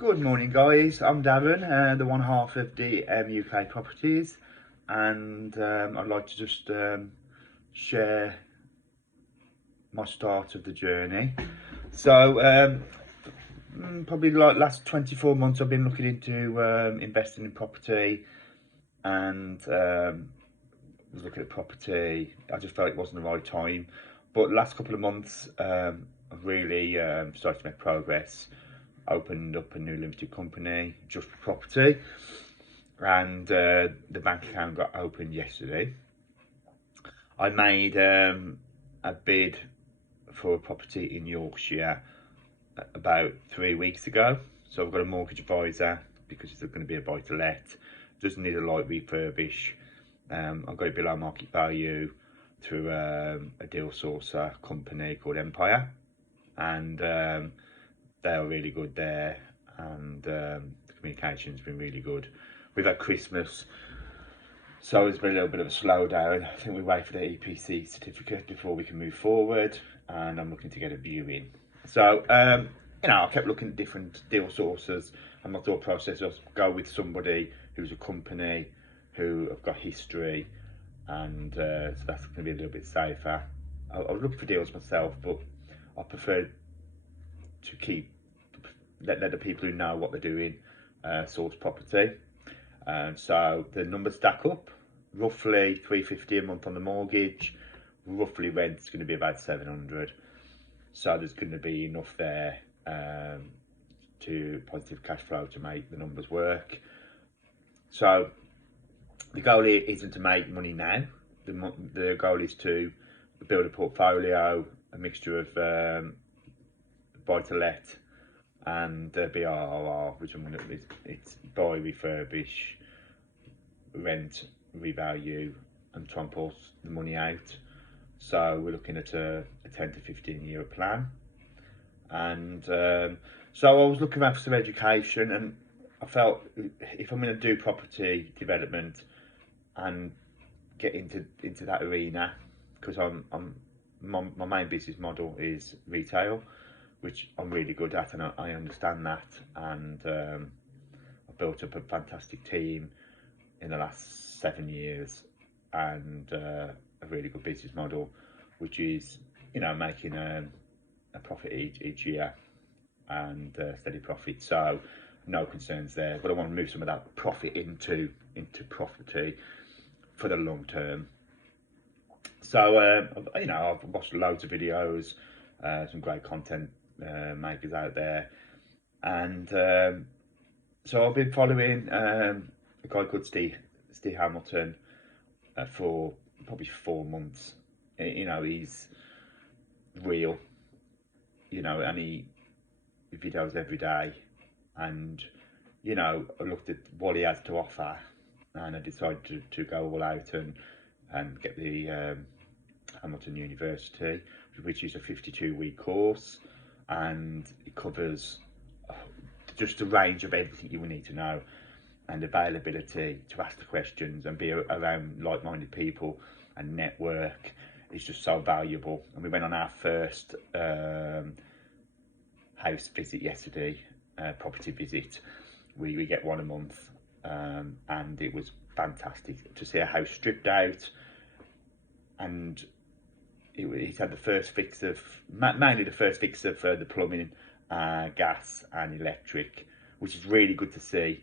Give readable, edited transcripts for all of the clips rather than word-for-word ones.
Good morning, guys. I'm Darren, the one half of DM UK Properties, and I'd like to just share my start of the journey. So, probably like last 24 months, I've been looking into investing in property, and was looking at property. I just felt it wasn't the right time, but the last couple of months, I've really started to make progress. Opened up a new limited company just for property, and the bank account got opened yesterday. I made a bid for a property in Yorkshire about 3 weeks ago. So I've got a mortgage advisor because it's going to be a buy to let. Doesn't need a light refurbish. I've got it below market value through a deal sourcer company called Empire, and they're really good there, and the communication's been really good. We've had Christmas, so it's been a little bit of a slowdown. I think we wait for the EPC certificate before we can move forward, and I'm looking to get a viewing. So, I kept looking at different deal sources, and my thought process was go with somebody who's a company who have got history, and so that's going to be a little bit safer. I was looking for deals myself, but I prefer to let the people who know what they're doing source property. So the numbers stack up. Roughly 350 a month on the mortgage. Roughly rent's going to be about 700. So there's going to be enough there to positive cash flow to make the numbers work. So the goal here isn't to make money now. The goal is to build a portfolio, a mixture of buy to let and BRR, which it's buy, refurbish, rent, revalue, and try and pull the money out. So we're looking at a 10 to 15 year plan. And so I was looking around for some education, and I felt if I'm going to do property development and get into that arena, because my main business model is retail, which I'm really good at, and I understand that, and I've built up a fantastic team in the last 7 years, and a really good business model, which is making a profit each year, and steady profit. So no concerns there, but I want to move some of that profit into property for the long term. So I've watched loads of videos, some great content makers out there, and so I've been following a guy called Steve Hamilton for probably 4 months. He's real, and he videos every day, and I looked at what he has to offer, and I decided to go all out and get the Hamilton University, which is a 52-week course, and it covers just a range of everything you will need to know, and availability to ask the questions and be around like-minded people and network is just so valuable. And we went on our first house visit yesterday, property visit. We get one a month, and it was fantastic to see a house stripped out, and he's had the first fix of, mainly the first fix of the plumbing, gas and electric, which is really good to see,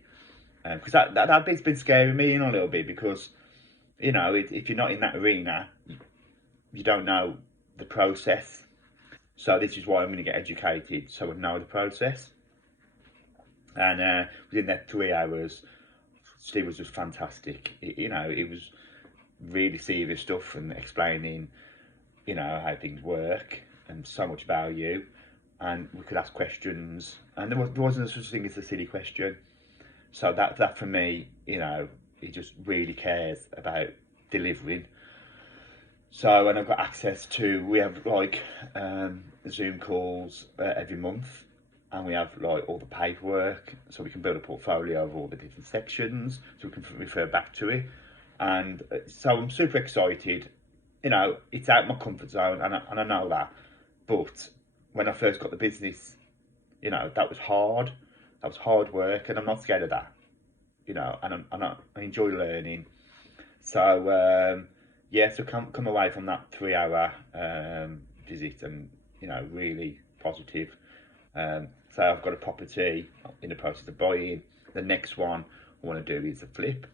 because that bit's been scaring me in a little bit, because if you're not in that arena, you don't know the process. So this is why I'm going to get educated, so I know the process. And within that 3 hours, Steve was just fantastic. It was really serious stuff, and explaining how things work, and so much value, and we could ask questions, and there wasn't such thing as a silly question. So that for me, he just really cares about delivering. So, and I've got access to, we have like Zoom calls every month, and we have like all the paperwork, so we can build a portfolio of all the different sections, so we can refer back to it. And so I'm super excited. It's out my comfort zone, and I know that. But when I first got the business, that was hard. That was hard work, and I'm not scared of that, and I enjoy learning. So yeah, so come away from that 3 hour visit, and really positive. So I've got a property in the process of buying. The next one I want to do is a flip,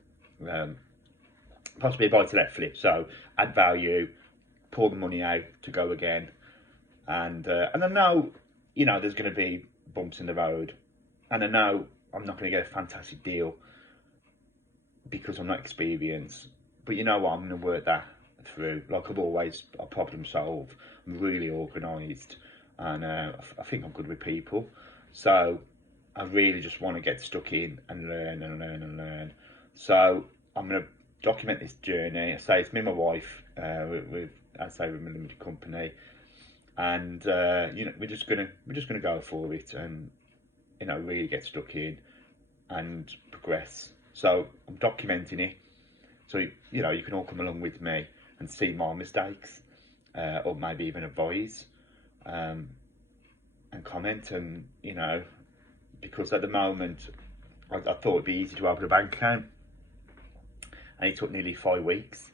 possibly a buy to let flip. So add value, pull the money out to go again, and I know there's going to be bumps in the road, and I know I'm not going to get a fantastic deal because I'm not experienced. But you know what? I'm going to work that through. Like I've always, I problem solve. I'm really organised, and I think I'm good with people. So I really just want to get stuck in and learn and learn and learn. So I'm going to document this journey. I say it's me and my wife. I say we're a limited company, and we're just gonna go for it, and really get stuck in and progress. So I'm documenting it. So you can all come along with me and see my mistakes, or maybe even advise, and comment, and because at the moment I thought it'd be easy to open a bank account, and it took nearly 5 weeks,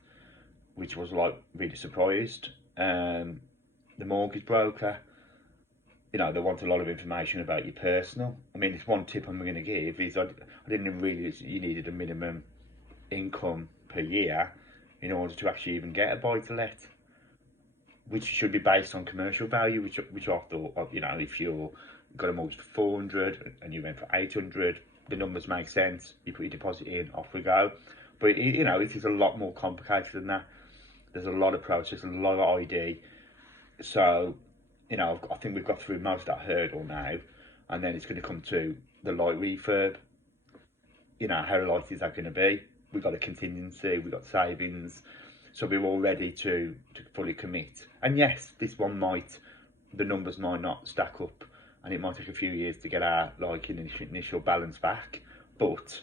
which was like really surprised. The mortgage broker, they want a lot of information about your personal. I mean, it's one tip I'm going to give is I didn't even realize you needed a minimum income per year in order to actually even get a buy to let, which should be based on commercial value, which I thought of, if you're got a mortgage for 400 and you rent for 800, the numbers make sense. You put your deposit in, off we go. But it is a lot more complicated than that. There's a lot of process, a lot of ID. So I think we've got through most of that hurdle now, and then it's going to come to the light refurb. How light is that going to be? We've got a contingency, we've got savings, so we're all ready to fully commit. And yes, this one the numbers might not stack up, and it might take a few years to get our initial balance back, but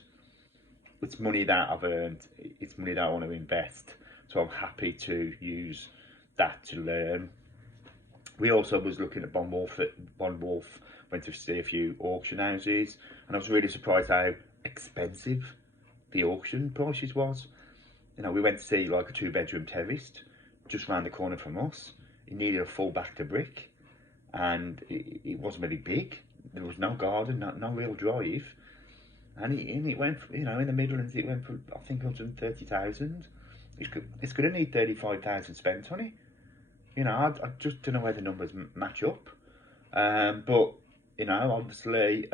it's money that I've earned, it's money that I want to invest, so I'm happy to use that to learn. We also was looking at Bond Wolf, went to see a few auction houses, and I was really surprised how expensive the auction prices was. We went to see like a 2-bedroom terraced just round the corner from us. It needed a full back to brick, and it wasn't very big. There was no garden, no real drive, and it went, in the Midlands, it went for I think 130,000. It's going to need 35,000 spent on it. I just don't know where the numbers match up. But obviously,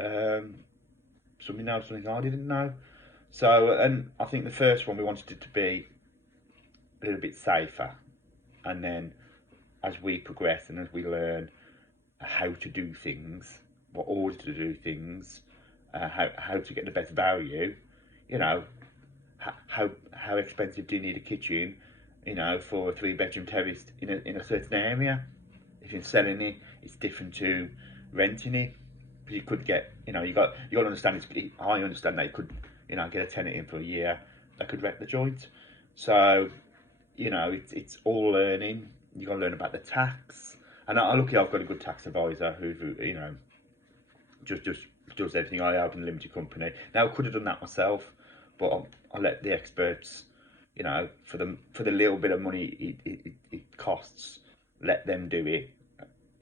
somebody knows something I didn't know. So, and I think the first one we wanted it to be a little bit safer, and then as we progress and as we learn how to do things, what order to do things, how to get the best value, how expensive do you need a kitchen, for a 3-bedroom terrace in a certain area. If you're selling it, it's different to renting it. You could get, you got to understand. I understand that you could, get a tenant in for a year that could rent the joint. So, it's all learning. You got to learn about the tax. And luckily I've got a good tax advisor who just does everything. I have in a limited company. Now I could have done that myself, but I let the experts, for the little bit of money it costs, let them do it,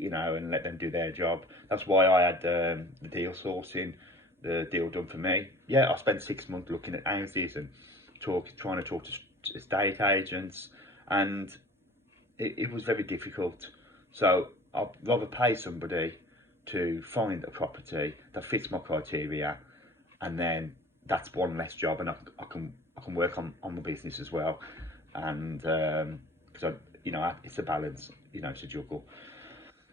and let them do their job. That's why I had the deal sourcing, the deal done for me. Yeah, I spent 6 months looking at houses and trying to talk to estate agents, and it was very difficult. So I'd rather pay somebody to find a property that fits my criteria, and then that's one less job, and I can work on my business as well, and because it's a balance, it's a juggle.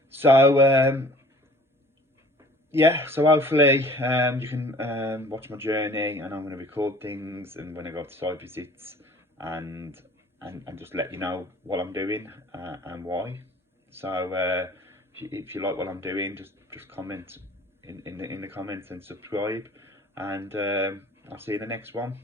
So yeah, so hopefully you can watch my journey, and I'm going to record things, and when I go to site visits, and just let you know what I'm doing and why. So if you like what I'm doing, just comment in the comments and subscribe, and I'll see you in the next one.